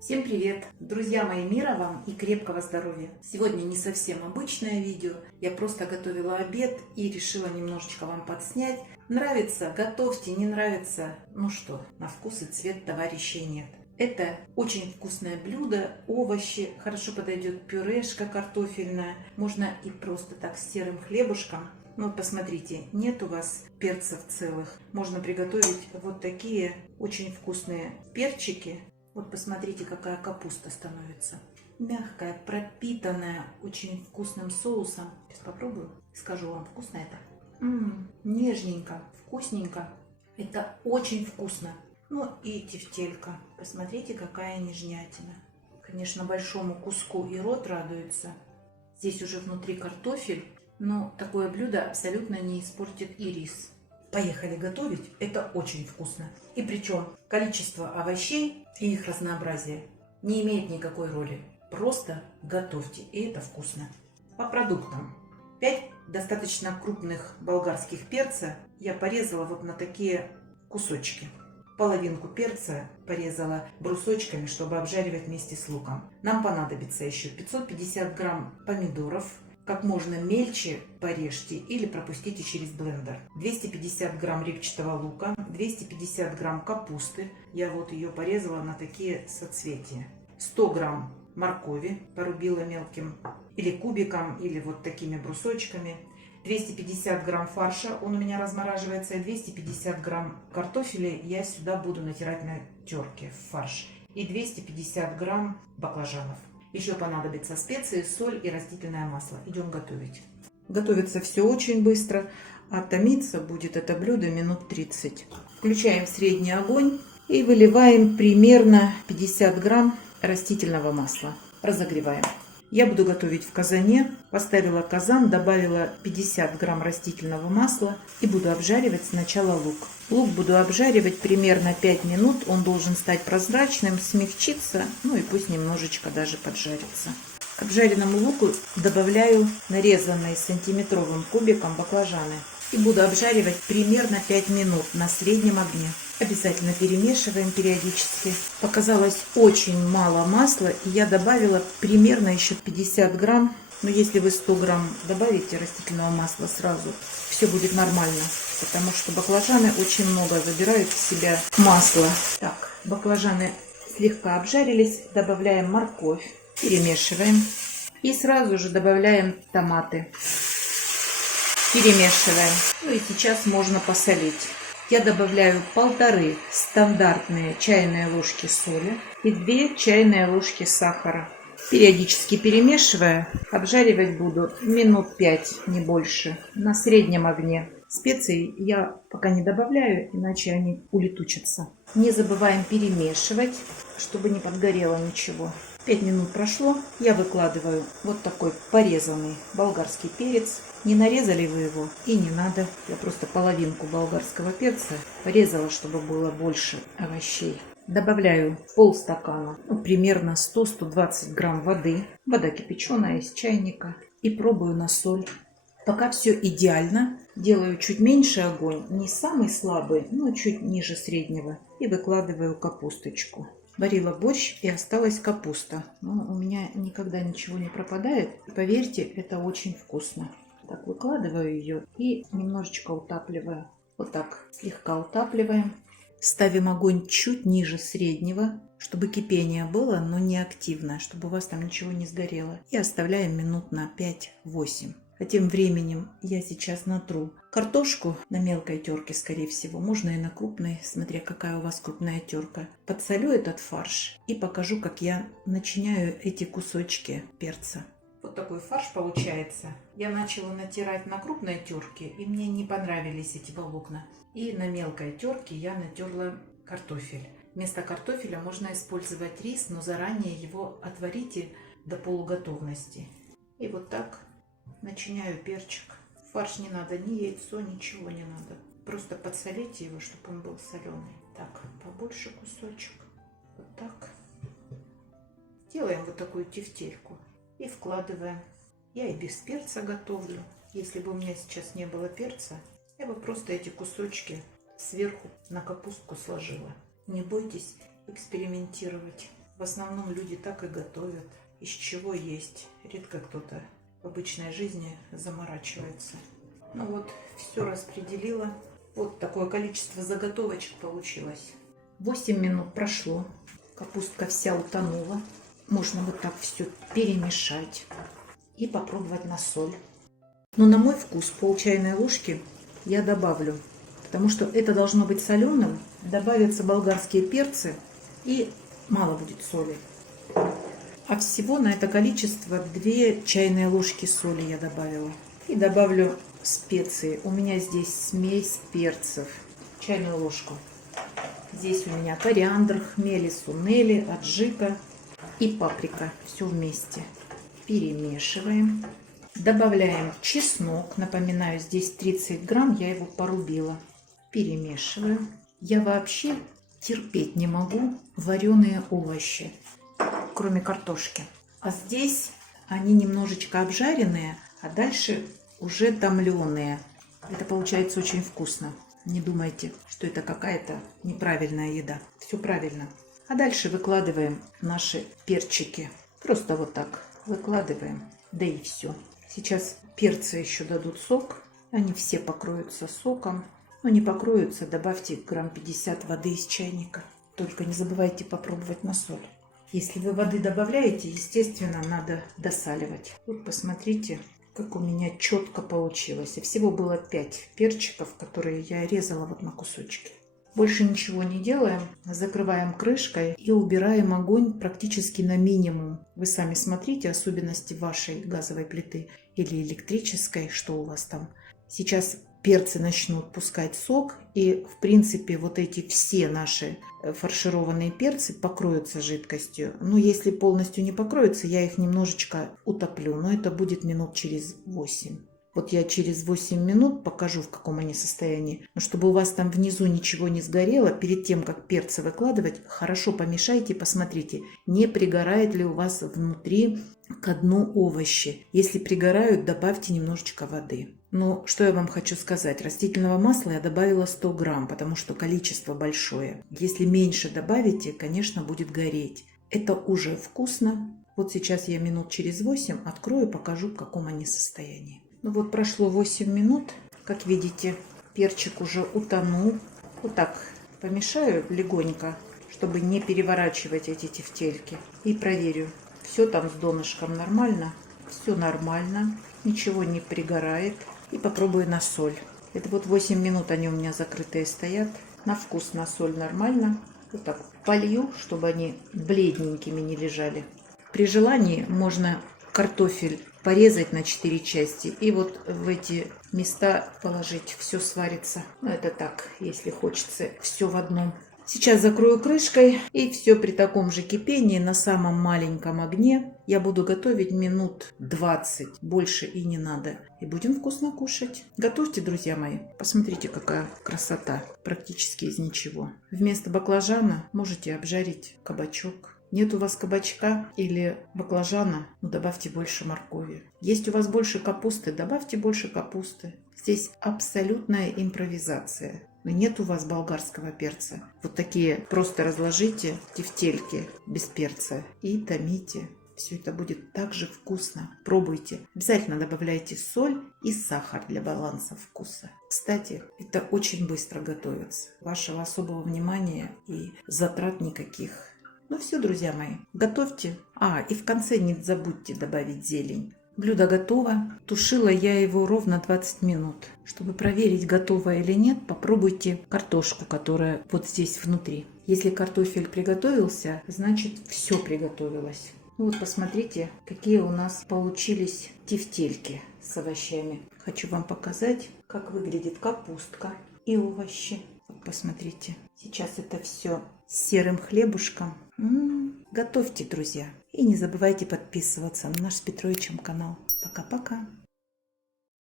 Всем привет! Друзья мои, мира вам и крепкого здоровья! Сегодня не совсем обычное видео, я просто готовила обед и решила немножечко вам подснять. Нравится? Готовьте, не нравится? Ну что, на вкус и цвет товарищей нет. Это очень вкусное блюдо, овощи, хорошо подойдет пюрешка картофельная, можно и просто так с серым хлебушком. Ну, посмотрите, нет у вас перцев целых, можно приготовить вот такие очень вкусные перчики. Вот посмотрите, какая капуста становится. Мягкая, пропитанная очень вкусным соусом. Сейчас попробую. Скажу вам, вкусно это? Нежненько, вкусненько. Это очень вкусно. Ну и тефтелька. Посмотрите, какая нежнятина. Конечно, большому куску и рот радуется. Здесь уже внутри картофель. Но такое блюдо абсолютно не испортит и рис. Поехали готовить. Это очень вкусно. И причем количество овощей и их разнообразие не имеет никакой роли. Просто готовьте, и это вкусно. По продуктам. 5 достаточно крупных болгарских перца я порезала вот на такие кусочки. Половинку перца порезала брусочками, чтобы обжаривать вместе с луком. Нам понадобится еще 550 грамм помидоров. Как можно мельче порежьте или пропустите через блендер. 250 грамм репчатого лука, 250 грамм капусты. Я вот ее порезала на такие соцветия. 100 грамм моркови порубила мелким или кубиком, или вот такими брусочками. 250 грамм фарша, он у меня размораживается, и 250 грамм картофеля я сюда буду натирать на терке в фарш. И 250 грамм баклажанов. Еще понадобятся специи, соль и растительное масло. Идем готовить. Готовится все очень быстро, а томиться будет это блюдо минут 30. Включаем средний огонь и выливаем примерно 50 грамм растительного масла. Разогреваем. Я буду готовить в казане. Поставила казан, добавила 50 грамм растительного масла и буду обжаривать сначала лук. Лук буду обжаривать примерно 5 минут. Он должен стать прозрачным, смягчиться, ну и пусть немножечко даже поджарится. К обжаренному луку добавляю нарезанные сантиметровым кубиком баклажаны. И буду обжаривать примерно 5 минут на среднем огне. Обязательно перемешиваем периодически. Показалось очень мало масла, и я добавила примерно еще 50 грамм. Но если вы 100 грамм добавите растительного масла сразу, все будет нормально. Потому что баклажаны очень много забирают в себя масла. Так, баклажаны слегка обжарились. Добавляем морковь. Перемешиваем. И сразу же добавляем томаты. Перемешиваем. Ну и сейчас можно посолить. Я добавляю 1,5 стандартные чайные ложки соли и 2 чайные ложки сахара. Периодически перемешивая, обжаривать буду минут 5, не больше, на среднем огне. Специй я пока не добавляю, иначе они улетучатся. Не забываем перемешивать, чтобы не подгорело ничего. 5 минут прошло, я выкладываю вот такой порезанный болгарский перец. Не нарезали вы его и не надо. Я просто половинку болгарского перца порезала, чтобы было больше овощей. Добавляю полстакана, примерно 100-120 грамм воды. Вода кипяченая из чайника. И пробую на соль. Пока все идеально. Делаю чуть меньше огонь, не самый слабый, но чуть ниже среднего. И выкладываю капусточку. Варила борщ и осталась капуста. Но у меня никогда ничего не пропадает. И поверьте, это очень вкусно. Так, выкладываю ее и немножечко утапливаю. Вот так, слегка утапливаем. Ставим огонь чуть ниже среднего, чтобы кипение было, но не активное, чтобы у вас там ничего не сгорело. И оставляем минут на 5-8. А тем временем я сейчас натру картошку на мелкой терке, скорее всего. Можно и на крупной, смотря какая у вас крупная терка. Подсолю этот фарш и покажу, как я начиняю эти кусочки перца. Вот такой фарш получается. Я начала натирать на крупной терке, и мне не понравились эти волокна. И на мелкой терке я натерла картофель. Вместо картофеля можно использовать рис, но заранее его отварите до полуготовности. И вот так начиняю перчик. Фарш не надо, ни яйцо, ничего не надо. Просто подсолите его, чтобы он был соленый. Так, побольше кусочек. Вот так. Делаем вот такую тефтельку. И вкладываем. Я и без перца готовлю. Если бы у меня сейчас не было перца, я бы просто эти кусочки сверху на капустку сложила. Не бойтесь экспериментировать. В основном люди так и готовят. Из чего есть. Редко кто-то в обычной жизни заморачивается. Ну вот, все распределила. Вот такое количество заготовочек получилось. 8 минут прошло. Капустка вся утонула. Можно вот так все перемешать и попробовать на соль. Но на мой вкус пол чайной ложки я добавлю, потому что это должно быть соленым. Добавятся болгарские перцы и мало будет соли. А всего на это количество 2 чайные ложки соли я добавила. И добавлю специи. У меня здесь смесь перцев. Чайную ложку. Здесь у меня кориандр, хмели, сунели, аджика и паприка. Все вместе. Перемешиваем. Добавляем чеснок. Напоминаю, здесь 30 грамм. Я его порубила. Перемешиваю. Я вообще терпеть не могу вареные овощи, кроме картошки. А здесь они немножечко обжаренные, а дальше уже томленые. Это получается очень вкусно. Не думайте, что это какая-то неправильная еда. Все правильно. А дальше выкладываем наши перчики. Просто вот так выкладываем. Да и все. Сейчас перцы еще дадут сок. Они все покроются соком. Но не покроются, добавьте грамм 50 воды из чайника. Только не забывайте попробовать на соль. Если вы воды добавляете, естественно, надо досаливать. Вот посмотрите, как у меня четко получилось. И всего было 5 перчиков, которые я резала вот на кусочки. Больше ничего не делаем. Закрываем крышкой и убираем огонь практически на минимум. Вы сами смотрите особенности вашей газовой плиты или электрической, что у вас там. Сейчас перцы начнут пускать сок, и в принципе вот эти все наши фаршированные перцы покроются жидкостью. Но если полностью не покроются, я их немножечко утоплю, но это будет минут через 8. Вот я через 8 минут покажу, в каком они состоянии. Но чтобы у вас там внизу ничего не сгорело, перед тем, как перцы выкладывать, хорошо помешайте, посмотрите, не пригорает ли у вас внутри ко дну овощи. Если пригорают, добавьте немножечко воды. Но что я вам хочу сказать, растительного масла я добавила 100 грамм, потому что количество большое. Если меньше добавите, конечно, будет гореть. Это уже вкусно. Вот сейчас я минут через 8 открою, покажу, в каком они состоянии. Ну вот прошло 8 минут. Как видите, перчик уже утонул. Вот так помешаю легонько, чтобы не переворачивать эти тефтельки. И проверю, все там с донышком нормально. Все нормально, ничего не пригорает. И попробую на соль. Это вот 8 минут они у меня закрытые стоят. На вкус на соль нормально. Вот так полью, чтобы они бледненькими не лежали. При желании можно картофель порезать на 4 части и вот в эти места положить. Все сварится. Ну, это так, если хочется все в одном. Сейчас закрою крышкой и все при таком же кипении на самом маленьком огне я буду готовить минут 20. Больше и не надо. И будем вкусно кушать. Готовьте, друзья мои. Посмотрите, какая красота. Практически из ничего. Вместо баклажана можете обжарить кабачок. Нет у вас кабачка или баклажана, ну добавьте больше моркови. Есть у вас больше капусты, добавьте больше капусты. Здесь абсолютная импровизация. Но нет у вас болгарского перца. Вот такие просто разложите тефтельки без перца и томите. Все это будет так же вкусно. Пробуйте. Обязательно добавляйте соль и сахар для баланса вкуса. Кстати, это очень быстро готовится. Вашего особого внимания и затрат никаких. Ну все, друзья мои, готовьте. И в конце не забудьте добавить зелень. Блюдо готово. Тушила я его ровно 20 минут. Чтобы проверить, готово или нет, попробуйте картошку, которая вот здесь внутри. Если картофель приготовился, значит все приготовилось. Ну вот посмотрите, какие у нас получились тефтельки с овощами. Хочу вам показать, как выглядит капустка и овощи. Вот посмотрите. Сейчас это все с серым хлебушком. Готовьте, друзья. И не забывайте подписываться на наш с Петровичем канал. Пока-пока.